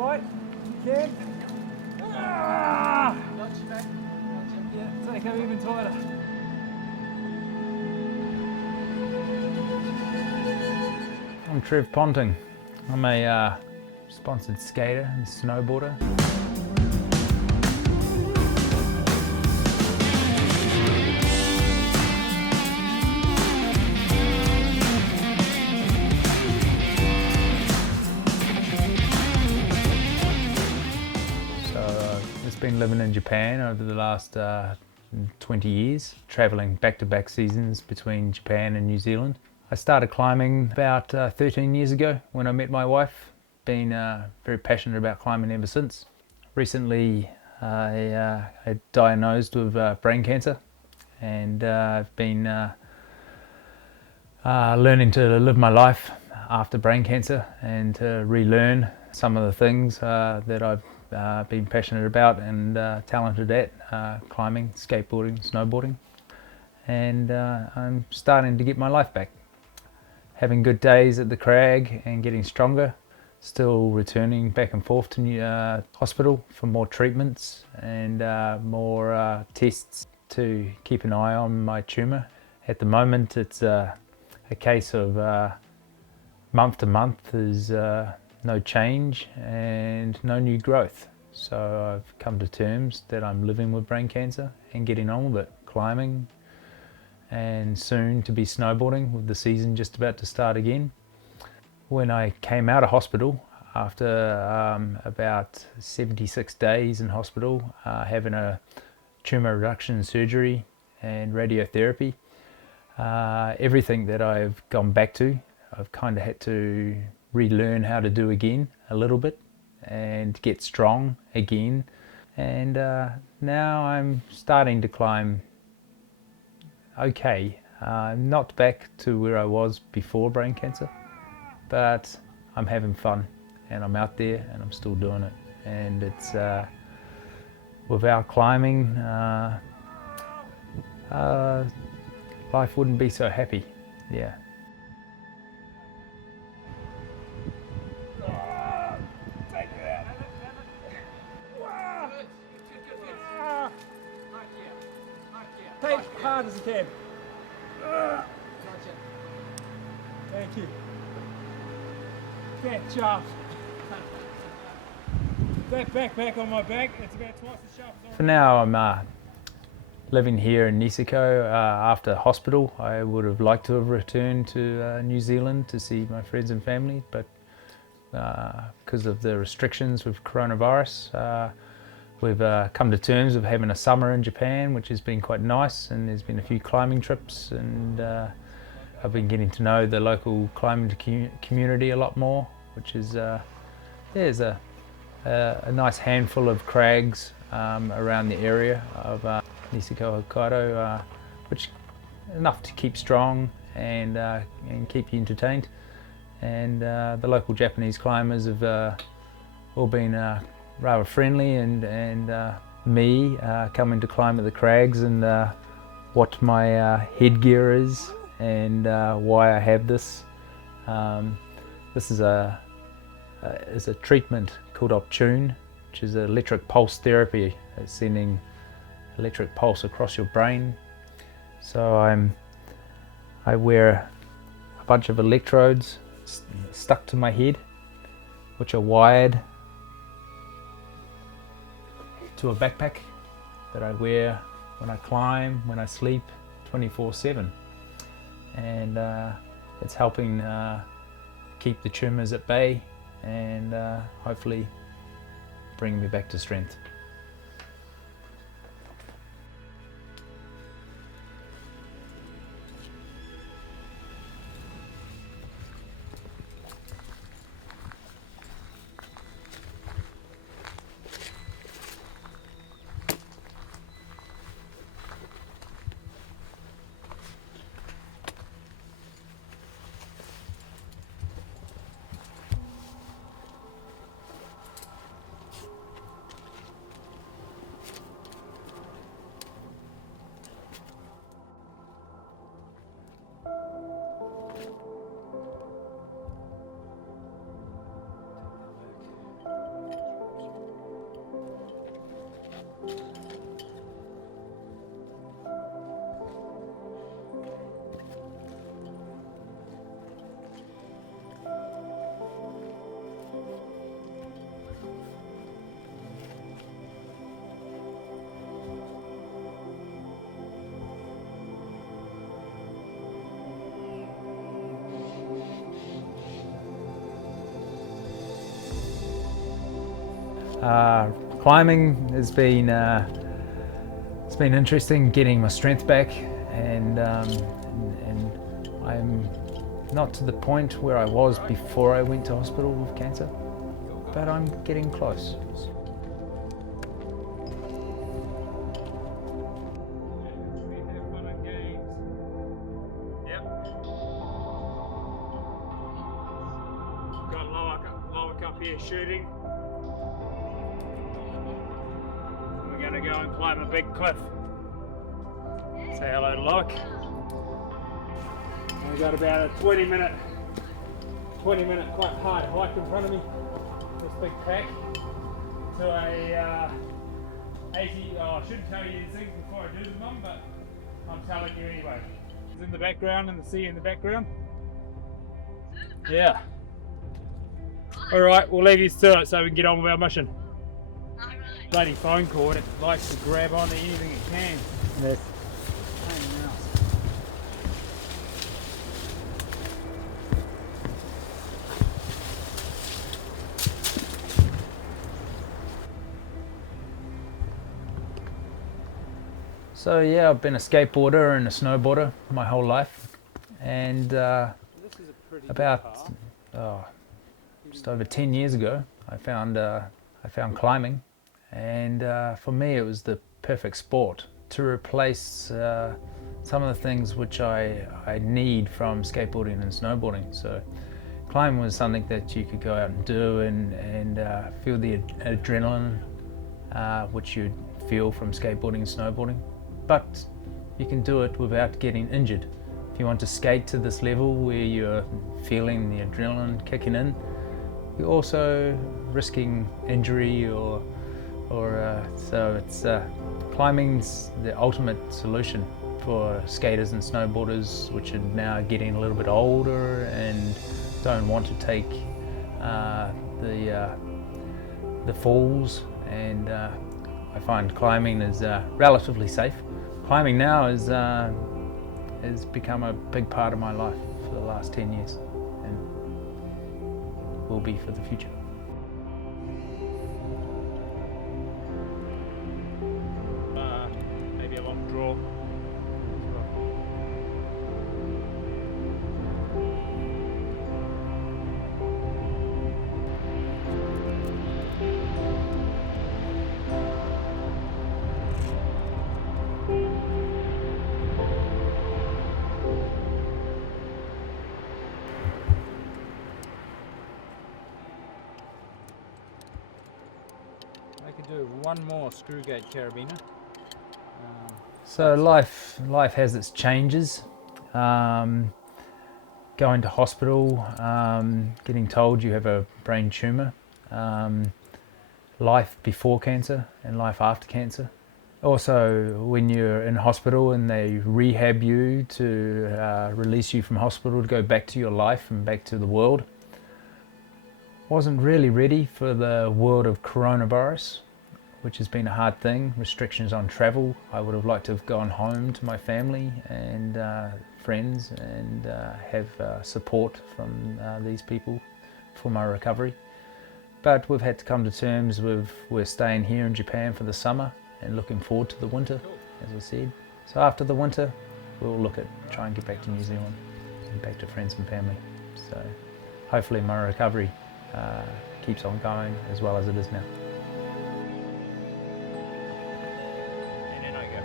Right, Ken. Ah! Yeah, take him even tighter. I'm Trevor Ponting. I'm a sponsored skater and snowboarder. I've been living in Japan over the last 20 years, travelling back-to-back seasons between Japan and New Zealand. I started climbing about 13 years ago when I met my wife. Been very passionate about climbing ever since. Recently I diagnosed with brain cancer, and I've been learning to live my life after brain cancer and to relearn some of the things that I've been passionate about and talented at, climbing, skateboarding, snowboarding. And I'm starting to get my life back. Having good days at the crag and getting stronger. Still returning back and forth to hospital for more treatments and more tests to keep an eye on my tumour. At the moment it's a case of month to month there's no change and no new growth. So I've come to terms that I'm living with brain cancer and getting on with it, climbing, and soon to be snowboarding with the season just about to start again. When I came out of hospital after about 76 days in hospital, having a tumour reduction surgery and radiotherapy, everything that I've gone back to, I've kind of had to relearn how to do again a little bit and get strong again. And now I'm starting to climb okay. Not back to where I was before brain cancer, but I'm having fun and I'm out there and I'm still doing it. And it's without climbing, life wouldn't be so happy. Yeah. Take hard as you can. Thank you. That sharp. That backpack on my back, it's about twice as sharp as I. For now, I'm living here in Niseko. After hospital, I would have liked to have returned to New Zealand to see my friends and family, but because of the restrictions with coronavirus, we've come to terms with having a summer in Japan, which has been quite nice, and there's been a few climbing trips, and I've been getting to know the local climbing community a lot more, which is there's a nice handful of crags around the area of Niseko, Hokkaido, which is enough to keep strong and keep you entertained. And the local Japanese climbers have all been rather friendly, and me coming to climb at the crags and what my headgear is and why I have this. This is a treatment called Optune, which is electric pulse therapy. It's sending electric pulse across your brain. So I wear a bunch of electrodes stuck to my head, which are wired to a backpack that I wear when I climb, when I sleep, 24/7. And it's helping keep the tumours at bay and hopefully bring me back to strength. Climbing has been it's been interesting, getting my strength back, and I'm not to the point where I was before I went to hospital with cancer, but I'm getting close. Got lower cup here shooting. We're going to go and climb a big cliff. Say hello to Loic. I've got about a 20 minute quite hard hike in front of me. This big pack to a 80, I shouldn't tell you these things before I do them, Mum, but I'm telling you anyway. It's in the background and the sea in the background. Yeah. Alright, we'll leave you to it so we can get on with our mission. Bloody phone cord, it likes to grab onto anything it can. Yes. So yeah, I've been a skateboarder and a snowboarder my whole life, and about just over 10 years ago I found climbing, and for me it was the perfect sport to replace some of the things which I need from skateboarding and snowboarding. So climbing was something that you could go out and do and feel the adrenaline which you'd feel from skateboarding and snowboarding, but you can do it without getting injured. If you want to skate to this level where you're feeling the adrenaline kicking in, you're also risking injury or so it's climbing's the ultimate solution for skaters and snowboarders which are now getting a little bit older and don't want to take the falls, and I find climbing is relatively safe. Climbing now has become a big part of my life for the last 10 years and will be for the future. Maybe a long draw. I could do one more screw gate carabiner. So life has its changes. Going to hospital, getting told you have a brain tumor, life before cancer and life after cancer. Also, when you're in hospital and they rehab you to release you from hospital to go back to your life and back to the world. Wasn't really ready for the world of coronavirus, which has been a hard thing. Restrictions on travel. I would have liked to have gone home to my family and friends and have support from these people for my recovery. But we've had to come to terms with we're staying here in Japan for the summer and looking forward to the winter, as I said. So after the winter, we'll look at try and get back to New Zealand and back to friends and family. So hopefully my recovery keeps on going as well as it is now. And in I go.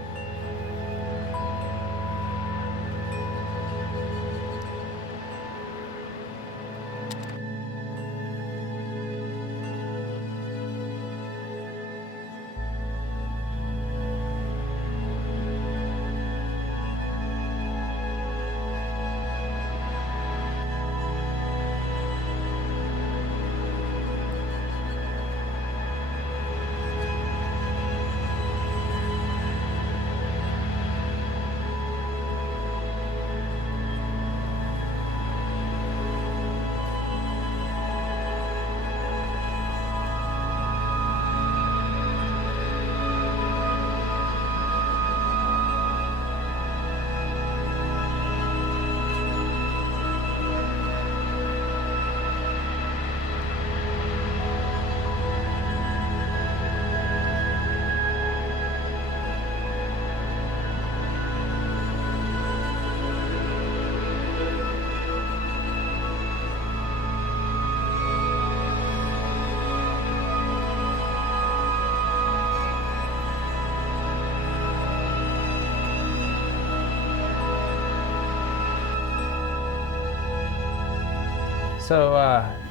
So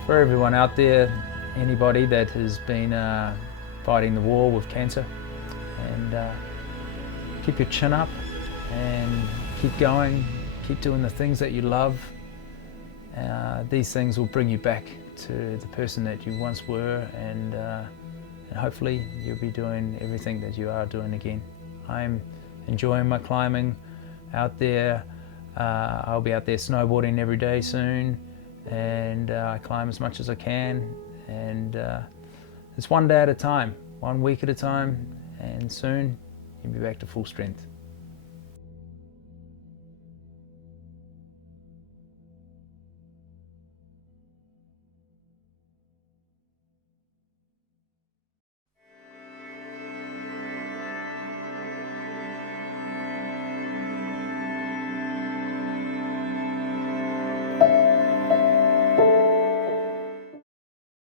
for everyone out there, anybody that has been fighting the war with cancer, and keep your chin up and keep going, keep doing the things that you love. These things will bring you back to the person that you once were, and hopefully you'll be doing everything that you are doing again. I'm enjoying my climbing out there. I'll be out there snowboarding every day soon, and I climb as much as I can, and it's one day at a time, 1 week at a time, and soon you'll be back to full strength.